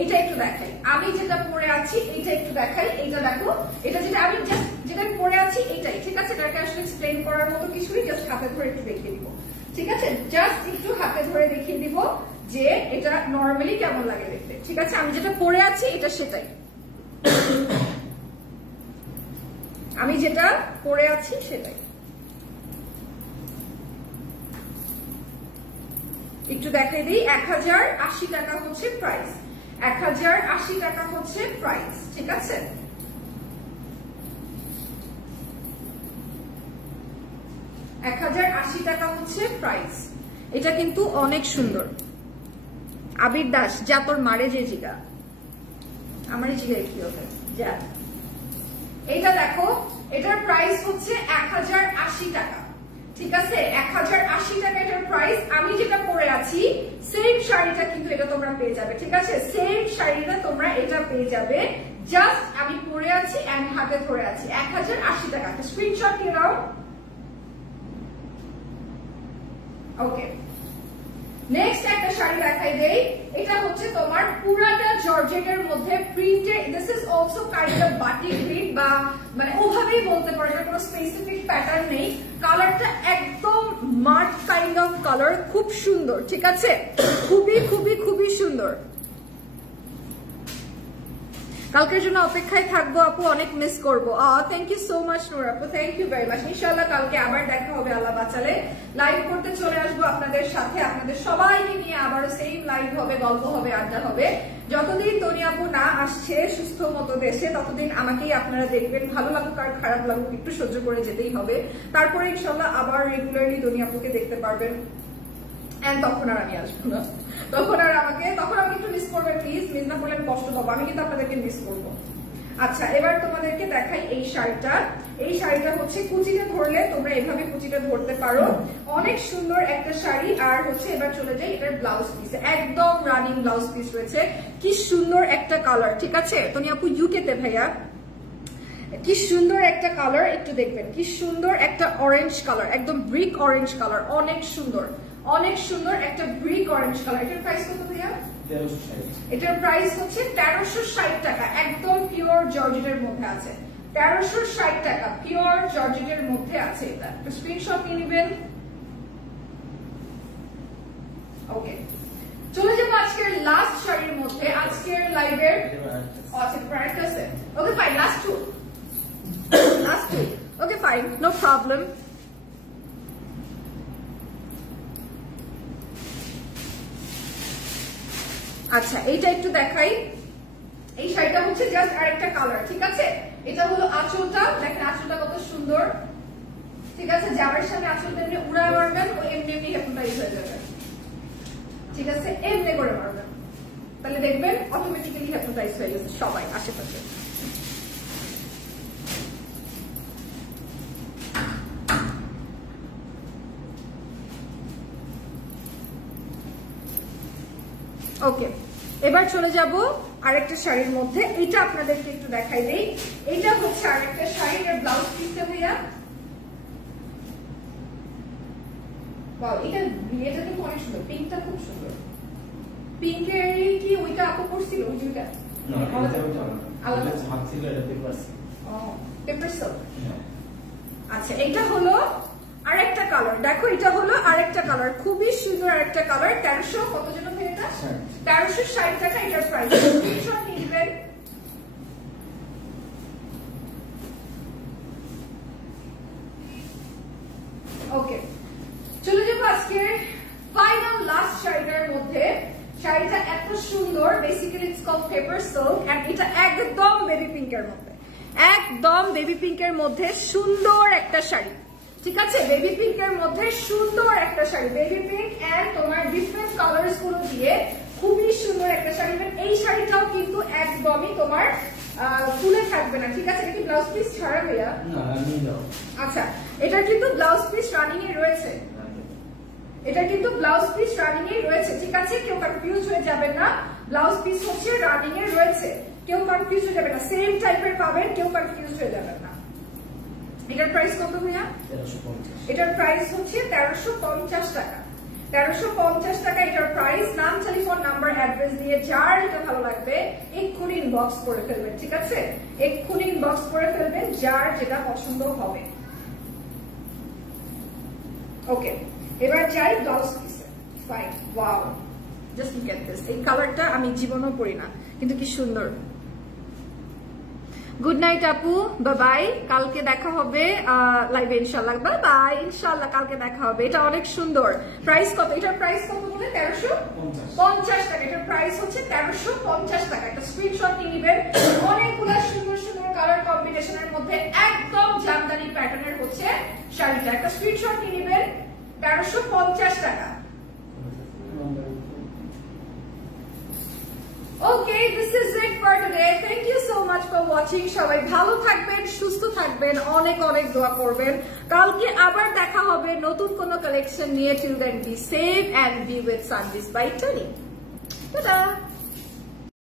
এইটা একটু দেখাই। আমি যেটা পরে আছি এইটা একটু দেখাই। এইটা দেখো, এটা যেটা আমি জাস্ট যেটা পরে আছি এটাই, ঠিক আছে। এটাকে আসলে এক্সপ্লেন করার মতো কিছুই, জাস্ট হাতে ধরে একটু দেখিয়ে দিব, ঠিক আছে। জাস্ট একটু হাতে ধরে দেখিয়ে দিব যে এটা নর্মালি কেমন লাগে দেখতে, ঠিক আছে। আমি যেটা পরে আছি এটা সেটাই, আমি যেটা পরে আছি সেটাই। একটু দেখাই দিই, 1080 টাকা হচ্ছে প্রাইস, 1080 টাকা হচ্ছে প্রাইস, ঠিক আছে। টাকা হচ্ছে প্রাইস। এটা কিন্তু অনেক সুন্দর। আবির দাস, যা তোর মারে যে জিগা, আমারই জিগা কি হবে যা। এটা দেখো, এটার প্রাইস হচ্ছে 1080 টাকা, ঠিক আছে। 1080 টাকা এটার প্রাইস। আমি যেটা পরে আছি সেম শাড়িটা কিন্তু এটা তোমরা পেয়ে যাবে, ঠিক আছে। সেম শাড়িটা তোমরা এটা পেয়ে যাবে, জাস্ট আমি পরে আছি এন্ড হাতে ধরে আছি। 1080 টাকা। স্ক্রিনশট নিয়ে নাও। ওকে, নেক্সট একটা শাড়ি দেখাই দেই। এটা হচ্ছে তোমার পুরাটা জর্জেটের মধ্যে printed. This is also kind of batik print, বা মানে ওভাবেই বলতে পারো, এটা কোনো স্পেসিফিক প্যাটার্ন নেই। কালারটা একদম মাট কাইন্ড অফ কালার, খুব সুন্দর, ঠিক আছে। খুবই খুবই খুবই সুন্দর। কালকের জন্য অপেক্ষায় থাকবো আপু, অনেক মিস করবো। থ্যাংক ইউ সো মাচ নূর আপু, থ্যাংক ইউ ভেরি মাচ। ইনশাআল্লাহ কালকে আবার দেখা হবে, আল্লাহ বাঁচালে লাইভ করতে চলে আসবো আপনাদের সাথে। আপনাদের সবাইকে নিয়ে আবারও সেম লাইভ হবে, গল্প হবে, আড্ডা হবে। যতদিন তনি আপু না আসছে সুস্থ মতো দেশে, ততদিন আমাকেই আপনারা দেখবেন। ভালো লাগুক আর খারাপ লাগুক একটু সহ্য করে যেতেই হবে। তারপরে ইনশাআল্লাহ আবার রেগুলারলি তনি আপুকে দেখতে পারবেন। তখন আর আমি আসবো না, তখন আমি একটু মিস করবেন প্লিজ। মিস না করলে কষ্ট পাবো, আমি কিন্তু আপনাদেরকে মিস করবো। আচ্ছা এবার তোমাদেরকে দেখাই এই শাড়িটা। এই শাড়িটা হচ্ছে কুচিটা ধরলে তোমরা এভাবে কুচিটা ধরতে পারো, অনেক সুন্দর একটা শাড়ি। আর হচ্ছে এবার চলে যাই এটার ব্লাউজ পিস, একদম রানিং ব্লাউজ পিস রয়েছে। কি সুন্দর একটা কালার, ঠিক আছে। তনি আপু ইউকেতে ভাইয়া, কি সুন্দর একটা কালার, একটু দেখবেন কি সুন্দর একটা অরেঞ্জ কালার, একদম ব্রিক অরেঞ্জ কালার, অনেক সুন্দর, অনেক সুন্দর একটা ব্রিক অরেঞ্জ কালার। এটার প্রাইস কত ভাইয়া? এটার প্রাইস হচ্ছে 1360 টাকা, একদম পিওর জর্জেটের মধ্যে আছে। 1360 টাকা পিওর জর্জেটের মধ্যে আছে। এটা স্ক্রিনশট নিয়ে নেবেন। ওকে, চলে যাবো আজকের লাস্ট শাড়ির মধ্যে, আজকের লাইভের। আচ্ছা প্রাইস আছে, okay fine, last two, okay fine, no problem. আচ্ছা এইটা একটু দেখাই। এই শাড়িটা হচ্ছে জাস্ট আরেকটা কালার, ঠিক আছে। এটা হলো আঁচলটা, দেখেন আঁচলটা কত সুন্দর, ঠিক আছে। জামার সামনে আঁচলটা এমনি উড়ায় মারবেন, ও এমনি এমনি হিপনোটাইজ হয়ে যাবে, ঠিক আছে। এমনি করে মারবেন, তাহলে দেখবেন অটোমেটিক্যালি হিপনোটাইজ হয়ে গেছে সবাই আশেপাশে। ওকে, এবার চলে যাব আরেকটা শাড়ির মধ্যে। এটা আপনাদেরকে একটু দেখাই দেই। এটা হচ্ছে আরেকটা শাড়ির ব্লাউজ পিসটা ভাইয়া। এটা কিন্তু অনেক সুন্দর, পিঙ্কটা খুব সুন্দর। পিঙ্কের কি ওইটা আপু করছিল? ওইটা আচ্ছা, এটা হলো আরেকটা কালার। দেখো এটা হলো আরেকটা কালার, খুবই সুন্দর আরেকটা কালার। 1300 কত জন ভাই? এটা 1360 টাকা এটার প্রাইস। নিবেন ওকে, চলে যাবো আজকের ফাইনাল লাস্ট শাড়িটার মধ্যে। শাড়িটা এত সুন্দর, basically it's called paper silk and এটা একদম বেবি পিঙ্কের মধ্যে, একদম বেবি পিঙ্কের মধ্যে সুন্দর একটা শাড়ি। ঠিক আছে, বেবি পিঙ্কের মধ্যে সুন্দর একটা শাড়ি, বেবি পিঙ্ক এন্ড তোমার ডিফারেন্ট কালার্স গুলো দিয়ে খুবই সুন্দর একটা শাড়ি। এই শাড়িটাও কিন্তু একদমই তোমার ফুলে থাকবে না। ঠিক আছে, এটা কি ব্লাউজ পিস ছাড়া ভাইয়া? আচ্ছা, এটা কিন্তু ব্লাউজ পিস রানিং এ রয়েছে, এটা কিন্তু ব্লাউজ পিস রানিং এ রয়েছে। ঠিক আছে, কেউ কনফিউজ হয়ে যাবেন না, ব্লাউজ পিস হচ্ছে রানিং এ রয়েছে, কেউ কনফিউজ হয়ে যাবেন না, সেম টাইপের পাবেন, কেউ কনফিউজ হয়ে যাবেন না। এটার প্রাইস কত ভাইয়া? 1350। এটার প্রাইস হচ্ছে 1350 টাকা। 1350 টাকা এটার প্রাইস। নাম, টেলিফোন নাম্বার, অ্যাড্রেস দিয়ে যার যেটা ভালো লাগবে এক্ষুনি ইনবক্স করে ফেলবেন। ঠিক আছে, এক্ষুনি ইনবক্স করে ফেলবেন যার যেটা পছন্দ হবে। ওকে, এবার যাই ব্লাউজ পিসে। Fine, wow, just look at this. এই কালারটা আমি জীবনেও পরি না, কিন্তু কি সুন্দর। গুড নাইট আপু, বাই বাই, কালকে দেখা হবে লাইভে ইনশাল্লাহ। বাই বাই, ইনশাল্লাহ কালকে দেখা হবে। এটা অনেক সুন্দর। প্রাইস কত? এটার প্রাইস কত বলে? 1350 টাকা। এটার প্রাইস হচ্ছে 1350 টাকা। একটা স্ক্রিনশট নিয়ে নেবেন। অনেকগুলো সুন্দর সুন্দর কালার কম্বিনেশনের মধ্যে একদম জামদানি প্যাটার্নের হচ্ছে শাড়িটা। একটা স্ক্রিনশট নিয়ে নেবেন। 1350 টাকা। Okay, this is it for today. Thank you so much for watching. সবাই ভালো থাকবেন, সুস্থ থাকবেন, অনেক অনেক দোয়া করবেন। কালকে আবার দেখা হবে নতুন কোনো কালেকশন নিয়ে। Till then, be safe and be with Sanvis by Tony. Ta-da!